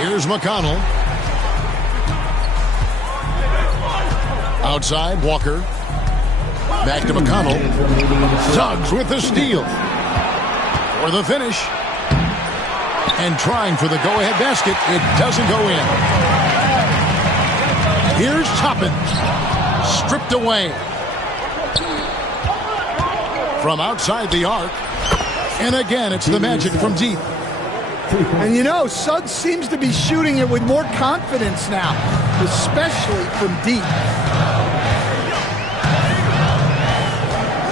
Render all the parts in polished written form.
Here's McConnell. Outside, Walker. Back to McConnell. Suggs with the steal. For the finish. And trying for the go-ahead basket. It doesn't go in. Here's Toppin. Stripped away. From outside the arc. And again, it's the Magic from deep. And you know, Suggs seems to be shooting it with more confidence now, especially from deep.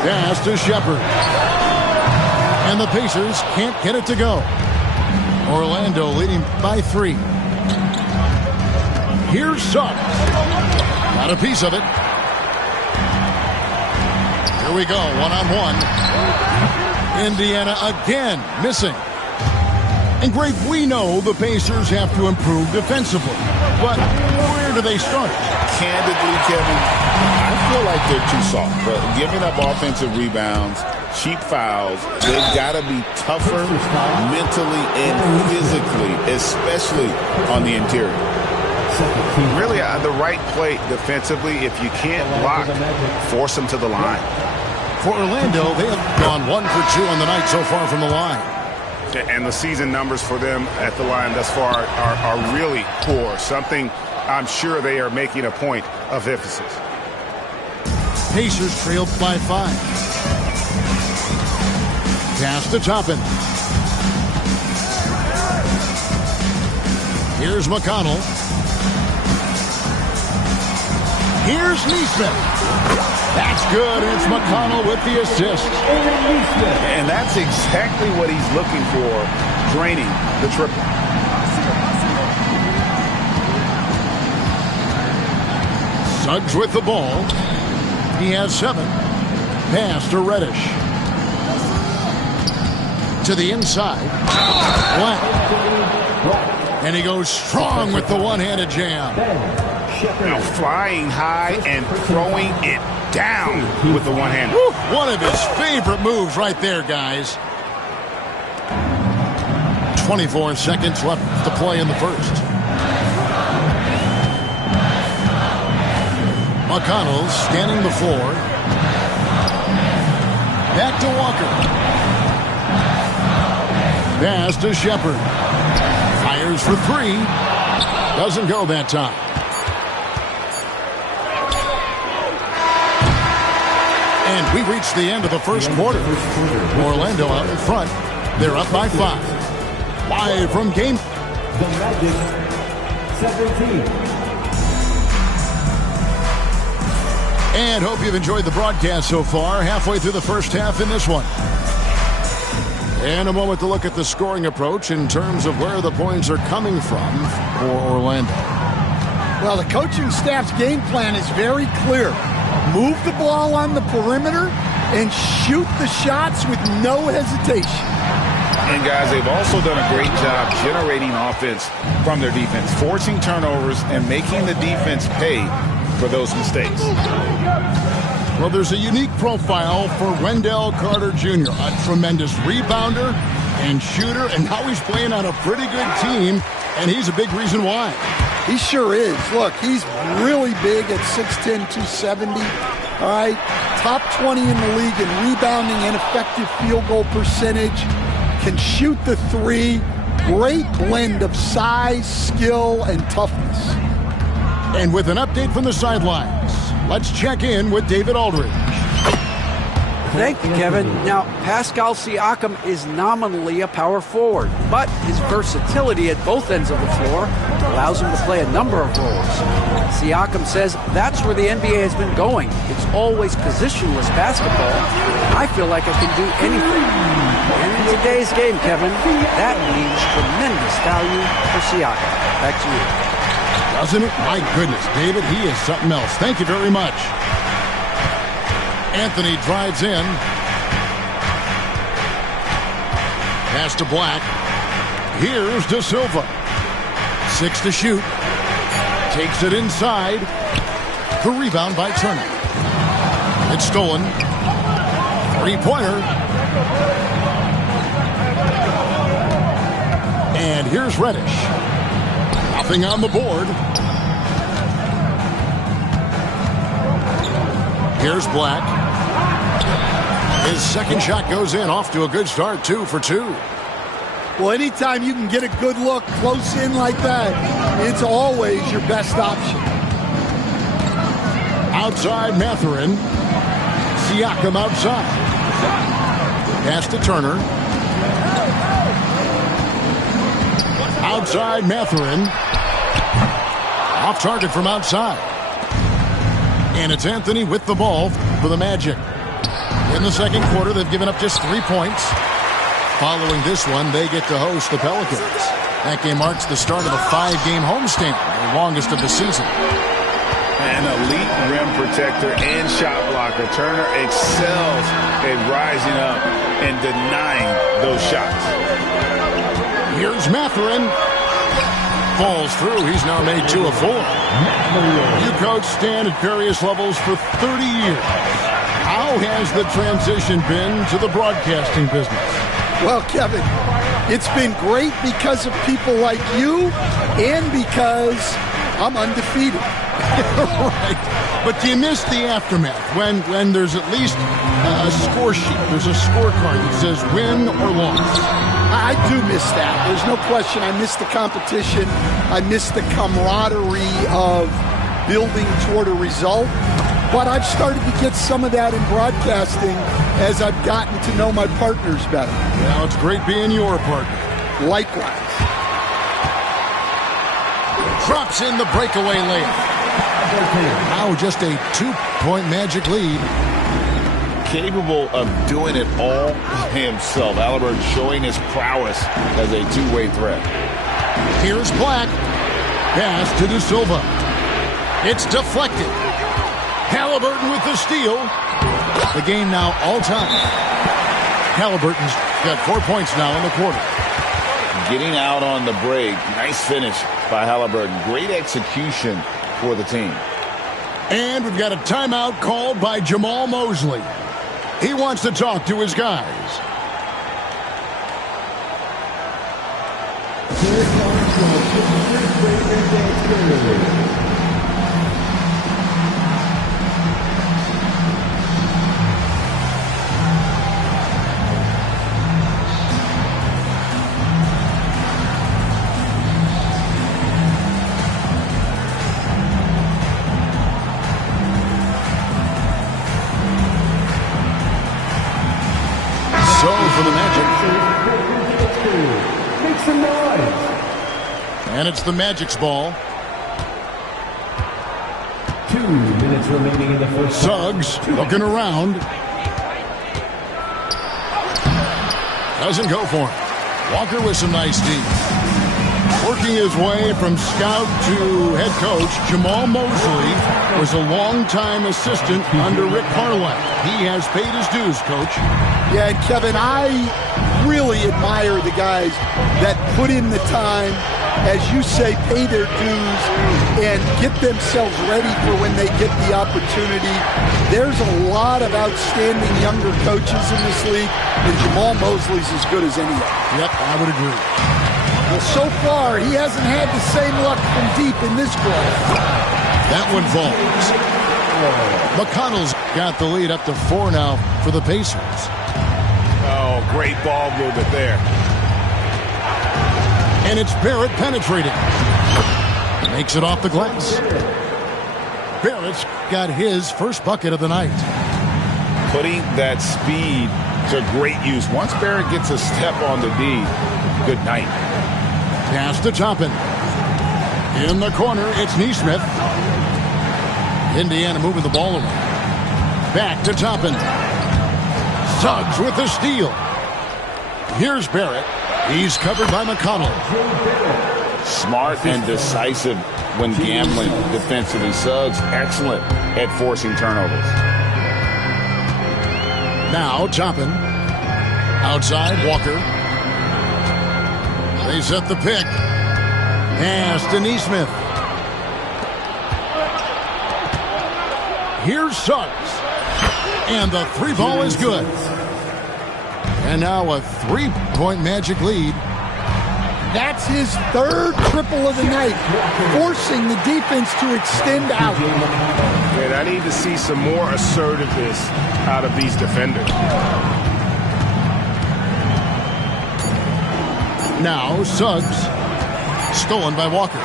Pass to Shepard. And the Pacers can't get it to go. Orlando leading by 3. Here's Suggs. Got a piece of it. Here we go, one-on-one. Indiana again missing. And Greg, we know the Pacers have to improve defensively. But where do they start? Candidly, Kevin, I feel like they're too soft. But giving up offensive rebounds, cheap fouls, they've got to be tougher mentally and physically, especially on the interior. Really, the right play defensively, if you can't block, force them to the line. For Orlando, they have gone 1 for 2 on the night so far from the line. And the season numbers for them at the line thus far are really poor. Something I'm sure they are making a point of emphasis. Pacers trail by 5. Pass to Toppin. Here's McConnell. Here's Nesmith. That's good. It's McConnell with the assist. And that's exactly what he's looking for, draining the triple. Suggs with the ball. He has 7. Pass to Reddish. To the inside. Black. And he goes strong with the one-handed jam. Now flying high and throwing it down with the one-hander. One of his favorite moves right there, guys. 24 seconds left to play in the first. McConnell scanning the floor. Back to Walker. Pass to Shepard. Fires for 3. Doesn't go that time. And we've reached the end of the first quarter. Orlando out in front. They're up by 5. Live from game. The Magic 17. And hope you've enjoyed the broadcast so far. Halfway through the first half in this one. And a moment to look at the scoring approach in terms of where the points are coming from for Orlando. Well, the coaching staff's game plan is very clear. Move the ball on the perimeter and shoot the shots with no hesitation. And, guys, they've also done a great job generating offense from their defense, forcing turnovers and making the defense pay for those mistakes. Well, there's a unique profile for Wendell Carter Jr., a tremendous rebounder and shooter, and now he's playing on a pretty good team, and he's a big reason why. He sure is. Look, he's really big at 6'10", 270. All right, top 20 in the league in rebounding and effective field goal percentage. Can shoot the 3. Great blend of size, skill, and toughness. And with an update from the sidelines, let's check in with David Aldridge. Thank you, Kevin. Now, Pascal Siakam is nominally a power forward, but his versatility at both ends of the floor allows him to play a number of roles. Siakam says that's where the NBA has been going. It's always positionless basketball. I feel like I can do anything. And in today's game, Kevin, that means tremendous value for Siakam. Back to you. Doesn't it? My goodness, David, he is something else. Thank you very much. Anthony drives in. Pass to Black. Here's De Silva. 6 to shoot. Takes it inside. The rebound by Turner. It's stolen. 3-pointer. And here's Reddish. Nothing on the board. Here's Black. His second shot goes in, off to a good start, 2 for 2. Well, anytime you can get a good look close in like that, it's always your best option. Outside Mathurin. Siakam outside. Pass to Turner. Outside Mathurin. Off target from outside. And it's Anthony with the ball for the Magic. In the second quarter, they've given up just 3 points. Following this one, they get to host the Pelicans. That game marks the start of a 5-game homestand, the longest of the season. An elite rim protector and shot blocker. Turner excels at rising up and denying those shots. Here's Mathurin. Falls through. He's now made 2 of 4. You coach Stan at various levels for 30 years. How has the transition been to the broadcasting business? Well, Kevin, it's been great because of people like you and because I'm undefeated. Right. But do you miss the aftermath when there's at least a score sheet? There's a scorecard that says win or loss. I do miss that. There's no question. I miss the competition. I miss the camaraderie of building toward a result. But I've started to get some of that in broadcasting as I've gotten to know my partners better. Well, it's great being your partner. Likewise. Drops in the breakaway layup. Now just a 2-point Magic lead. Capable of doing it all himself. Halliburton showing his prowess as a two-way threat. Here's Black. Pass to De Silva. It's deflected. Halliburton with the steal. The game now all-time. Halliburton's got 4 points now in the quarter. Getting out on the break. Nice finish by Halliburton. Great execution for the team. And we've got a timeout called by Jamal Mosley. He wants to talk to his guys. So for the Magic. Make some noise. And it's the Magic's ball. 2 minutes remaining in the first. Suggs looking around. Doesn't go for it. Walker with some nice D. Working his way from scout to head coach, Jamal Mosley was a longtime assistant under Rick Carlisle. He has paid his dues, Coach. Yeah, and Kevin, I really admire the guys that put in the time, as you say, pay their dues and get themselves ready for when they get the opportunity. There's a lot of outstanding younger coaches in this league, and Jamal Mosley's as good as anyone. Yep, I would agree. Well, so far, he hasn't had the same luck from deep in this quarter. That one falls. McConnell's got the lead up to 4 now for the Pacers. Oh, great ball movement there. And it's Barrett penetrating. Makes it off the glass. Barrett's got his first bucket of the night. Putting that speed to great use. Once Barrett gets a step on the D, good night. Pass to Toppin. In the corner, it's Nesmith. Indiana moving the ball away. Back to Toppin. Suggs with the steal. Here's Barrett. He's covered by McConnell. Smart and decisive when gambling defensively. Suggs excellent at forcing turnovers. Now Toppin. Outside, Walker. They set the pick. Pass to Nesmith. Here's Suggs. And the 3 ball is good. And now a 3-point Magic lead. That's his third triple of the night, forcing the defense to extend out. And I need to see some more assertiveness out of these defenders. Now Suggs, stolen by Walker.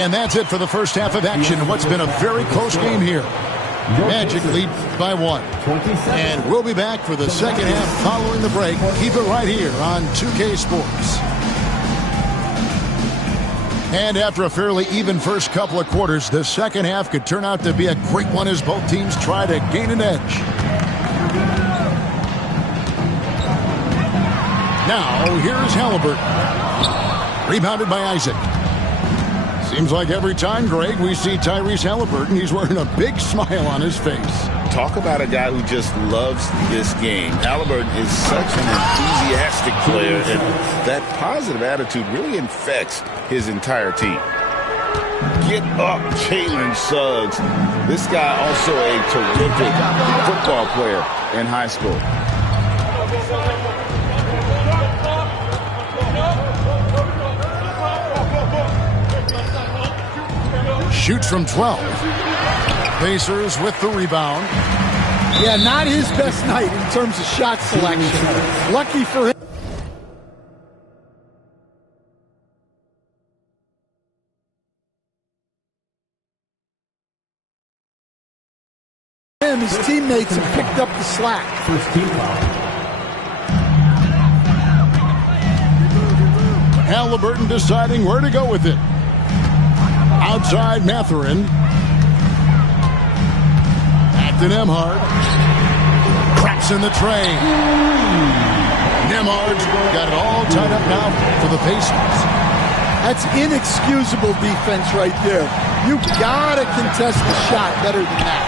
And that's it for the first half of action. What's been a very close game here. Magic lead by 1. And we'll be back for the second half following the break. Keep it right here on 2K Sports. And after a fairly even first couple of quarters, the second half could turn out to be a great one as both teams try to gain an edge. Now, here's Halliburton. Rebounded by Isaac. Seems like every time, Greg, we see Tyrese Halliburton, he's wearing a big smile on his face. Talk about a guy who just loves this game. Halliburton is such an enthusiastic player, and that positive attitude really infects his entire team. Get up, Jalen Suggs. This guy also a terrific football player in high school. Shoots from 12. Pacers with the rebound. Yeah, not his best night in terms of shot selection. Lucky for him. His teammates have picked up the slack. First team foul. Halliburton deciding where to go with it. Outside Mathurin. Back to Nembhard. Cracks in the tray. Nembhard's got it all tied up now for the Pacers. That's inexcusable defense right there. You gotta contest the shot better than that.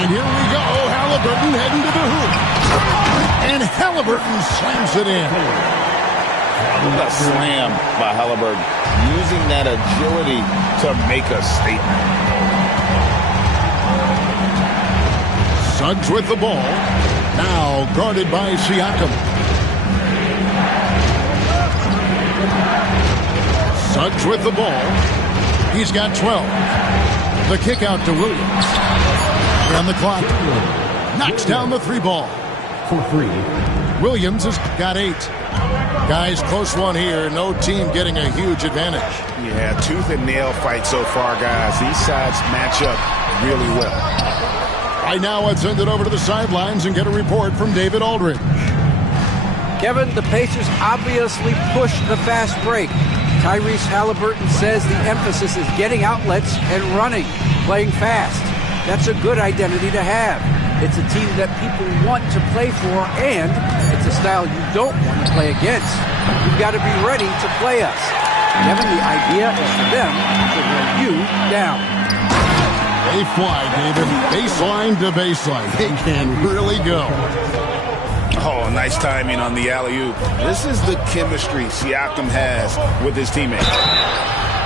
And here we go. Halliburton heading to the hoop. And Halliburton slams it in. A slam by Halliburton, using that agility to make a statement. Suggs with the ball. Now guarded by Siakam. Suggs with the ball. He's got 12. The kick out to Williams. On the clock. Knocks down the 3 ball. For 3. Williams has got 8. Guys, close one here. No team getting a huge advantage. Yeah, tooth and nail fight so far, guys. These sides match up really well. Right now, let's send it over to the sidelines and get a report from David Aldridge. Kevin, the Pacers obviously pushed the fast break. Tyrese Halliburton says the emphasis is getting outlets and running, playing fast. That's a good identity to have. It's a team that people want to play for, and it's a style you don't want to play against. You've got to be ready to play us. Kevin, the idea is for them to wear you down. They fly, David. Baseline to baseline. They can really go. Oh, nice timing on the alley-oop. This is the chemistry Siakam has with his teammates.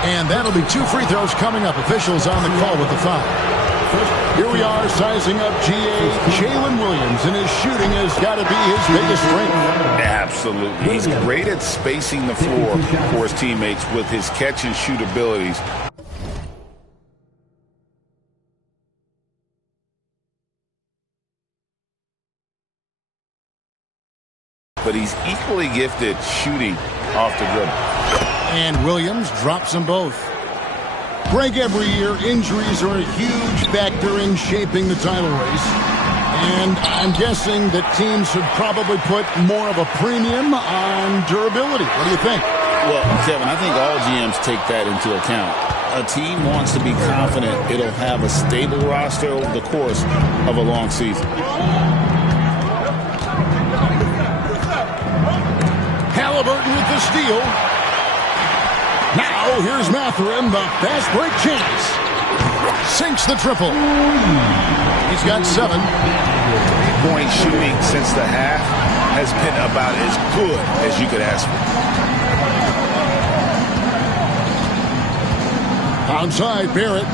And that'll be 2 free throws coming up. Officials on the call with the foul. Here we are sizing up Jalen Williams, and his shooting has got to be his biggest strength. Absolutely. He's great at spacing the floor for his teammates with his catch and shoot abilities. But he's equally gifted shooting off the dribble. And Williams drops them both. Greg, every year, injuries are a huge factor in shaping the title race. And I'm guessing that teams should probably put more of a premium on durability. What do you think? Well, Kevin, I think all GMs take that into account. A team wants to be confident it'll have a stable roster over the course of a long season. Halliburton with the steal. Now here's Mathurin, the fast break chance. Sinks the triple. He's got 7. Three-point shooting since the half has been about as good as you could ask for. Outside, Barrett.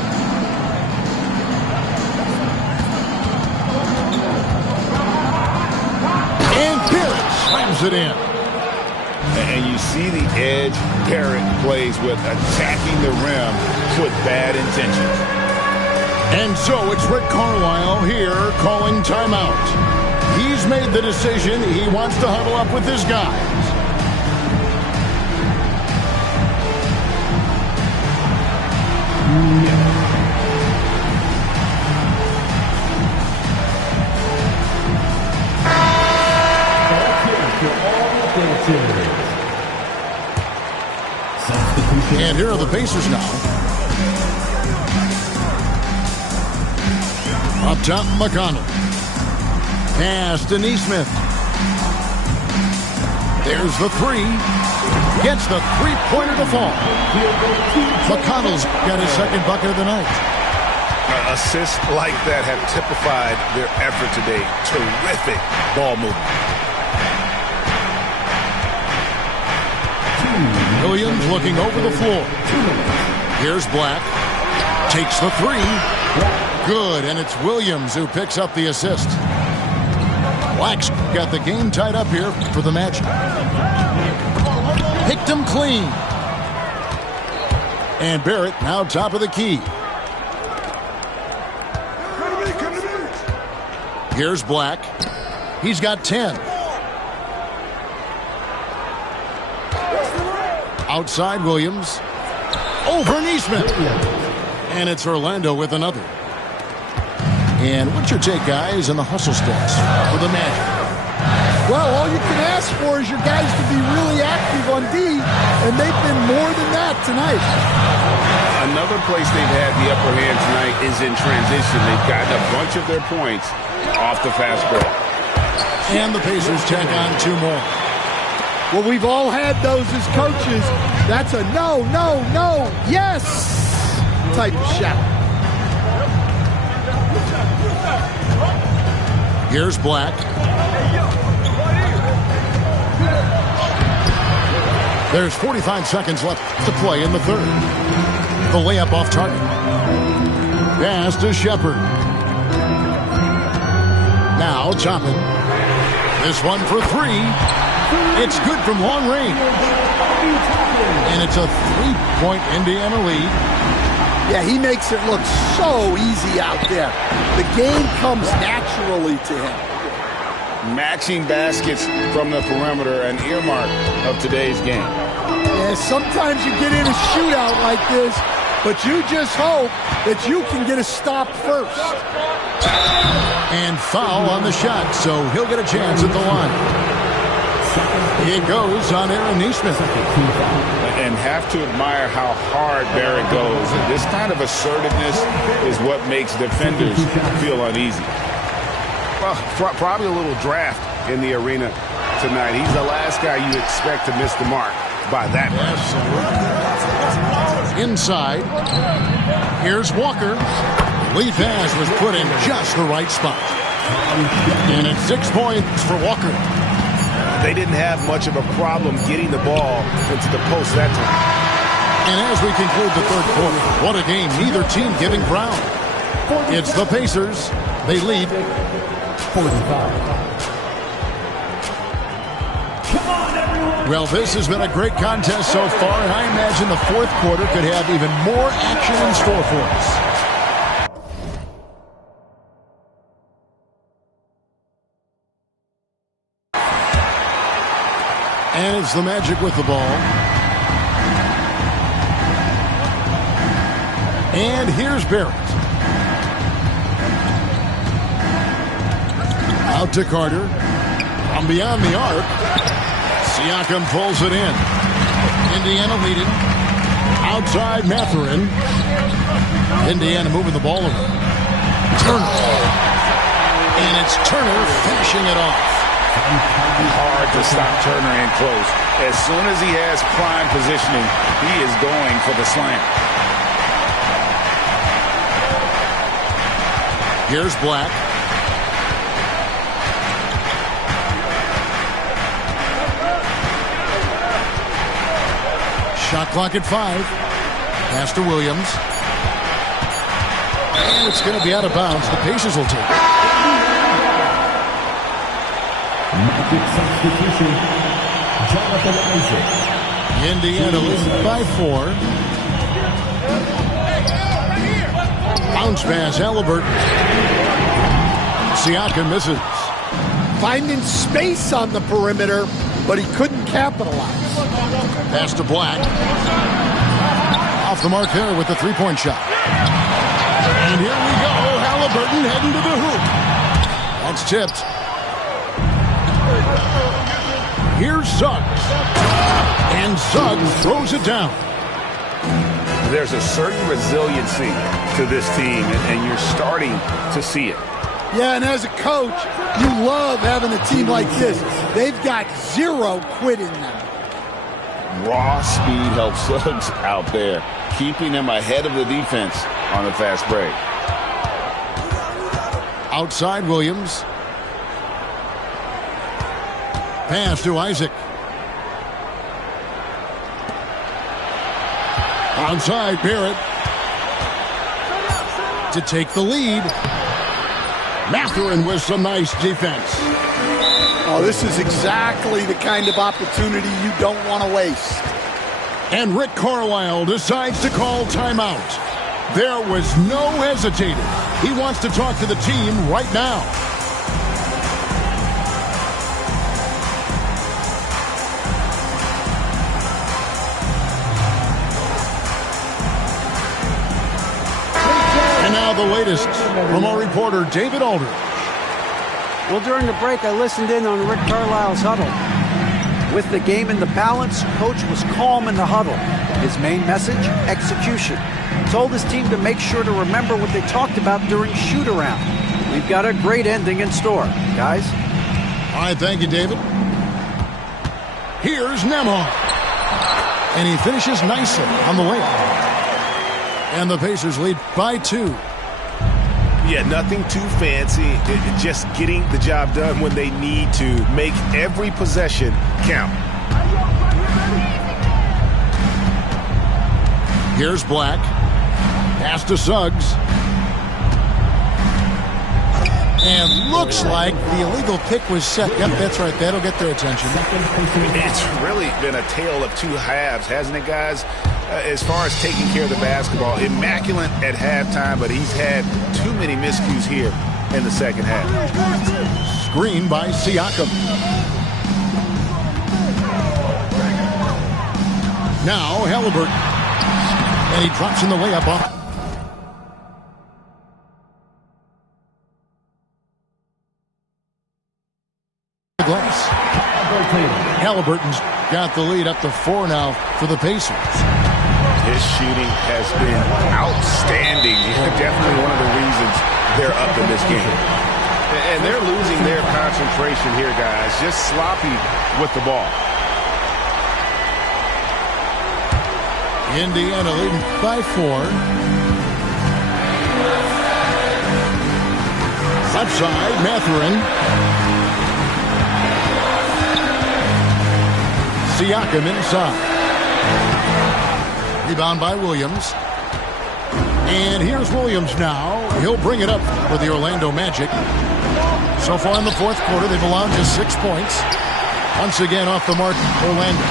And Barrett slams it in. And you see the edge Barrett plays with, attacking the rim with bad intentions. And so it's Rick Carlisle here calling timeout. He's made the decision. He wants to huddle up with his guys. And here are the Pacers now. Up top, McConnell. Pass to Nesmith. There's the three. Gets the three-pointer to fall. McConnell's got his second bucket of the night. Assists like that have typified their effort today. Terrific ball movement. Williams looking over the floor. Here's Black. Takes the three. Good, and it's Williams who picks up the assist. Black's got the game tied up here for the Magic. Picked him clean. And Barrett now top of the key. Here's Black. He's got 10. Outside Williams. Over Nesmith. And it's Orlando with another. And what's your take, guys, on the hustle stats for the Magic? Well, all you can ask for is your guys to be really active on D, and they've been more than that tonight. Another place they've had the upper hand tonight is in transition. They've gotten a bunch of their points off the fast break. And the Pacers tack on 2 more. Well, we've all had those as coaches. That's a no, no, no, yes type of shot. Here's Black. There's 45 seconds left to play in the third. The layup off target. Pass to Shepard. Now Toppin. This one for 3. It's good from long range. And it's a 3-point Indiana lead. Yeah, he makes it look so easy out there. The game comes naturally to him. Matching baskets from the perimeter, an earmark of today's game. Yeah, sometimes you get in a shootout like this, but you just hope that you can get a stop first. And foul on the shot, so he'll get a chance at the line. It goes on Aaron Nesmith. And have to admire how hard Barrett goes. And this kind of assertiveness is what makes defenders feel uneasy. Well, probably a little draft in the arena tonight. He's the last guy you expect to miss the mark by that much. Inside. Here's Walker. Lead pass was put in just the right spot. And it's 6 points for Walker. They didn't have much of a problem getting the ball into the post that time. And as we conclude the third quarter, what a game, neither team giving ground. It's the Pacers. They lead 45. Well, this has been a great contest so far, and I imagine the fourth quarter could have even more action in store for us. And it's the Magic with the ball. And here's Barrett. Out to Carter. From beyond the arc. Siakam pulls it in. Indiana leading. Outside Mathurin. Indiana moving the ball around. Turner. And it's Turner finishing it off. Hard to stop Turner in close. As soon as he has prime positioning, he is going for the slam. Here's Black. Shot clock at 5. Pass to Williams. And it's going to be out of bounds. The Pacers will take it. Substitution, Jonathan Isaac. Indiana leading by 4. Bounce pass, Halliburton. Siakam misses. Finding space on the perimeter, but he couldn't capitalize. Pass to Black. Off the mark there with the three-point shot. And here we go. Halliburton heading to the hoop. That's tipped. Here's Suggs. And Suggs throws it down. There's a certain resiliency to this team, and you're starting to see it. Yeah, and as a coach, you love having a team like this. They've got zero quit in them. Raw speed helps Suggs out there, keeping him ahead of the defense on the fast break. Outside Williams. Pass to Isaac. Onside Barrett. To take the lead. Mathurin with some nice defense. Oh, this is exactly the kind of opportunity you don't want to waste. And Rick Carlisle decides to call timeout. There was no hesitating. He wants to talk to the team right now. And now the latest from our reporter, David Aldridge. Well, during the break, I listened in on Rick Carlisle's huddle. With the game in the balance, Coach was calm in the huddle. His main message, execution. Told his team to make sure to remember what they talked about during shoot-around. We've got a great ending in store, guys. All right, thank you, David. Here's Nembhard. And he finishes nicely on the layup. And the Pacers lead by 2. Yeah, nothing too fancy. Just getting the job done when they need to. Make every possession count. Here's Black. Pass to Suggs. And looks like the illegal pick was set. Yep, that's right. That'll get their attention. It's really been a tale of 2 halves, hasn't it, guys? As far as taking care of the basketball, immaculate at halftime, but he's had too many miscues here in the second half. Screen by Siakam. Now Halliburton. And he drops in the layup off the glass. Halliburton's got the lead up to 4 now for the Pacers. His shooting has been outstanding. Definitely one of the reasons they're up in this game. And they're losing their concentration here, guys. Just sloppy with the ball. Indiana leading by 4. Left side, Mathurin. Siakam inside. Rebound by Williams. And here's Williams now. He'll bring it up for the Orlando Magic. So far in the fourth quarter, they've allowed just 6 points. Once again off the mark, Orlando.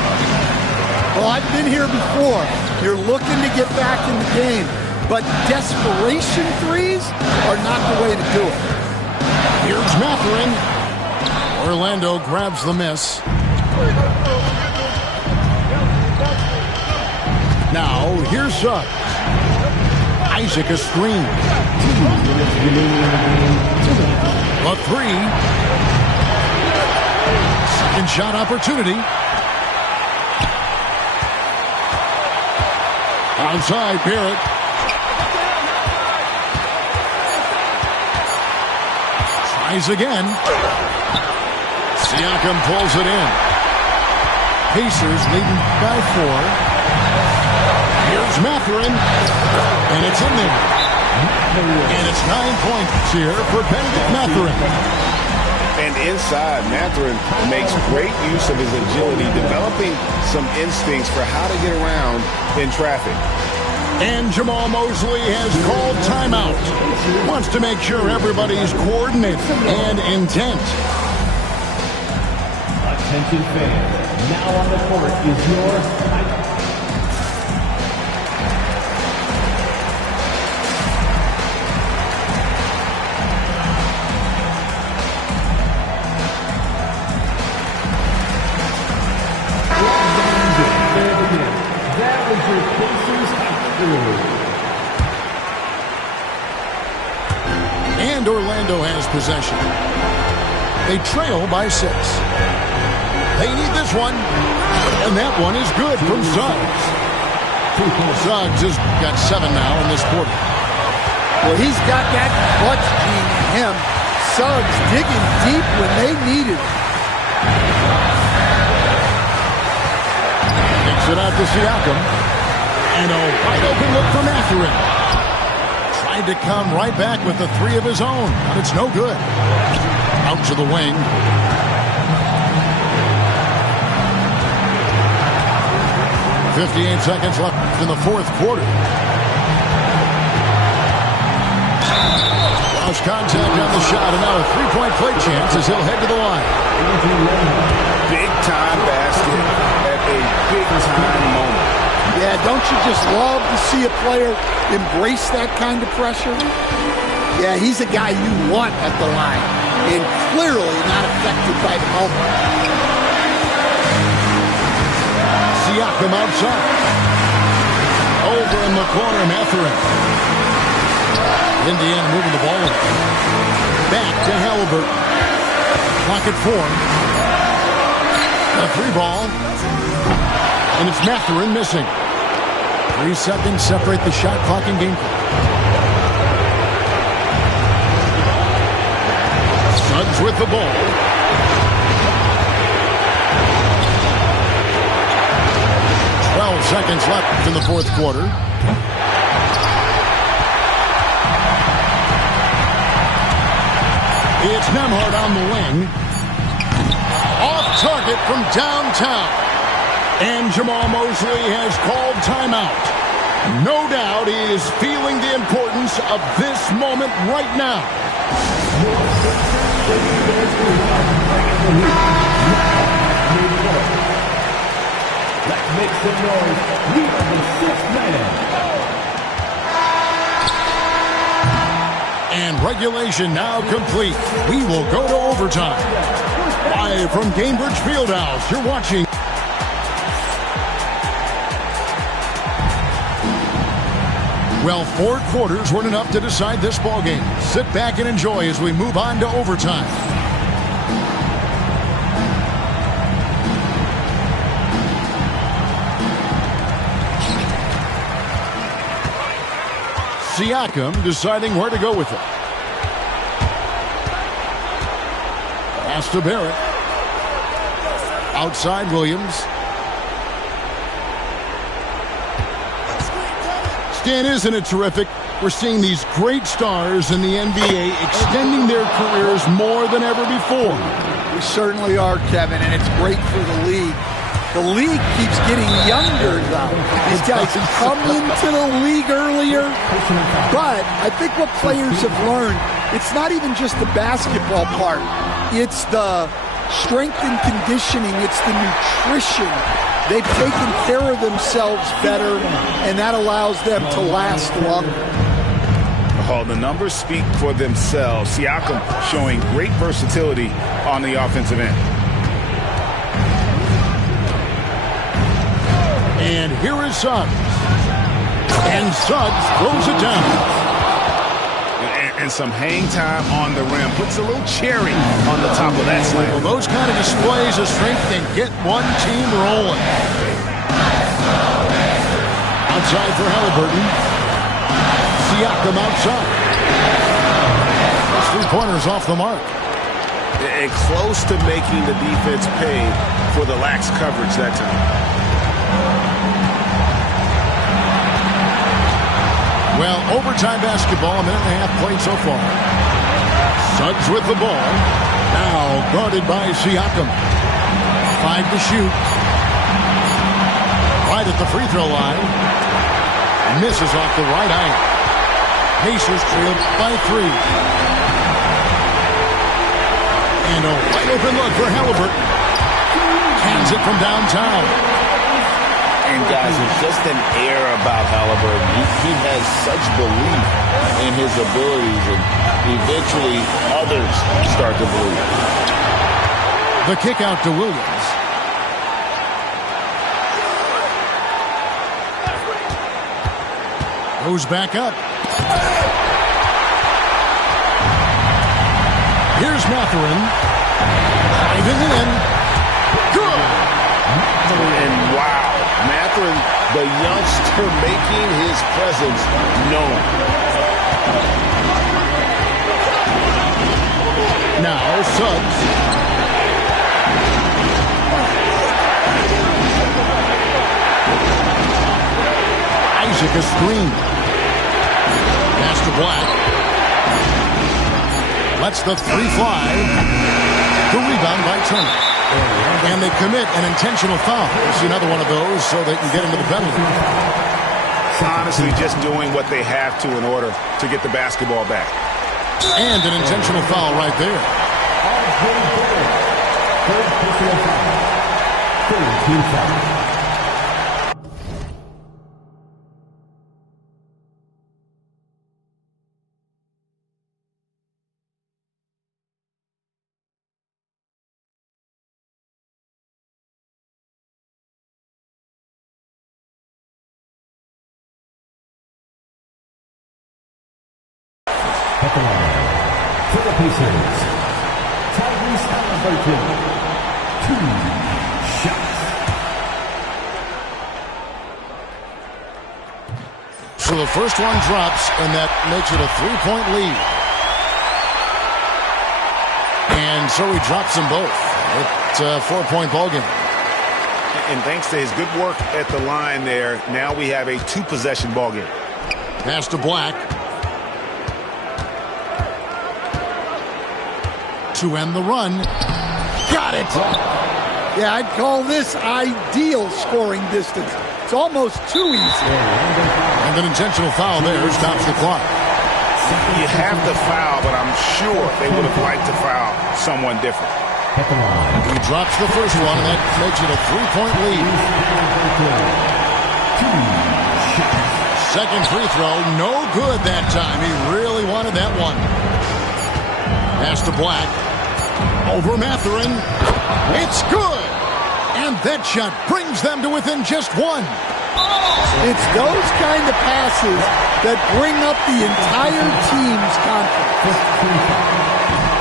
Well, I've been here before. You're looking to get back in the game, but desperation threes are not the way to do it. Here's Mathurin. Orlando grabs the miss. Now, here's Suggs. Isaac a screen. A 3. Second shot opportunity. Outside Barrett. Tries again. Siakam pulls it in. Pacers leading by 4. Here's Mathurin, and it's in there. And it's 9 points here for Bennedict Mathurin. And inside, Mathurin makes great use of his agility, developing some instincts for how to get around in traffic. And Jamal Mosley has called timeout. Wants to make sure everybody's coordinated and intent. Attention fans, now on the court is your And Orlando has possession. They trail by 6. They need this one. And that one is good from Suggs. Suggs has got 7 now in this quarter. Well, he's got that clutch gene in him. Suggs digging deep when they need it. Takes it out to Siakam. And a wide open look from Mathurin. Tried to come right back with the 3 of his own, but it's no good. Out to the wing. .58 seconds left in the fourth quarter. Lost contact on the shot, and now a three-point play chance as he'll head to the line. Big-time basket at a big-time moment. Yeah, don't you just love to see a player embrace that kind of pressure? Yeah, he's a guy you want at the line, and clearly not affected by the moment. Siakam outside. Over in the corner, Mathurin. Indiana moving the ball in. Back to Halliburton. Clock at 4. A 3 ball. And it's Mathurin missing. 3 seconds separate the shot clock and game clock. Suggs with the ball. Seconds left in the fourth quarter. It's Nembhard on the wing. Off target from downtown. And Jamal Mosley has called timeout. No doubt he is feeling the importance of this moment right now. Let's make some noise. We are the 6th man. And regulation now complete. We will go to overtime. Live from Gainbridge Fieldhouse, you're watching. Well, 4 quarters weren't enough to decide this ballgame. Sit back and enjoy as we move on to overtime. Siakam deciding where to go with it. Pass to Barrett. Outside Williams. Stan, isn't it terrific? We're seeing these great stars in the NBA extending their careers more than ever before. We certainly are, Kevin, and it's great for the league. The league keeps getting younger, though. These guys come into the league earlier. But I think what players have learned, it's not even just the basketball part. It's the strength and conditioning. It's the nutrition. They've taken care of themselves better, and that allows them to last longer. Oh, the numbers speak for themselves. Siakam showing great versatility on the offensive end. And here is Suggs. And Suggs throws it down. And some hang time on the rim. Puts a little cherry on the top of that slam. Well, those kind of displays of strength can get one team rolling. Outside for Halliburton. Siakam outside. Those 3-pointers off the mark. And close to making the defense pay for the lax coverage that time. Well, overtime basketball, a minute and a half played so far. Suggs with the ball. Now guarded by Siakam. 5 to shoot. Right at the free throw line. Misses off the right eye. Pacers trailed by 3. And a wide open look for Halliburton. Hands it from downtown. And guys, there's just an air about Halliburton. He has such belief in his abilities, and eventually others start to believe. The kick out to Williams. Goes back up. Here's Mathurin. Driving in. Good. And wow, Mathurin, the youngster, making his presence known. Now Suggs. Isaac a screen. Pass to Black. Lets the three fly. The rebound by Turner. And they commit an intentional foul. We'll see another one of those so they can get into the penalty. Honestly, just doing what they have to in order to get the basketball back. And an intentional foul right there. Third personal foul. Third team foul. At the line, for the Pacers, Tyrese Halliburton, 2 shots. So the first one drops, and that makes it a 3-point lead. And so he drops them both. It's a 4-point ball game. And thanks to his good work at the line there, now we have a 2-possession ball game. Pass to Black. To end the run. Got it! Yeah, I'd call this ideal scoring distance. It's almost too easy. And an intentional foul there stops the clock. You have to foul, but I'm sure they would have liked to foul someone different. He drops the first one, and that makes it a 3-point lead. Second free throw, no good that time. He really wanted that one. Pass to Black. Over Mathurin. It's good! And that shot brings them to within just one. It's those kind of passes that bring up the entire team's confidence.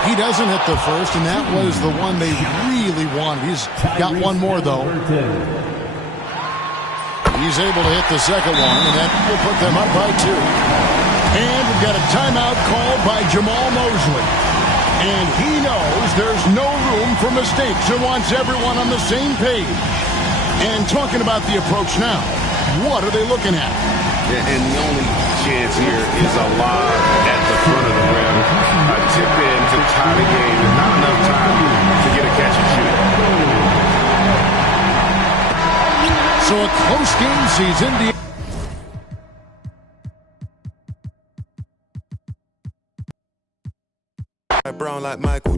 He doesn't hit the first, and that was the one they really wanted. He's got one more, though. He's able to hit the second one, and that will put them up by 2. And we've got a timeout called by Jamal Mosley. And he knows there's no room for mistakes and wants everyone on the same page. And talking about the approach now, what are they looking at? And the only chance here is a lob at the front of the rim. A tip in to tie the game. There's not enough time to get a catch and shoot. So a close game sees Indiana. Brown like Michael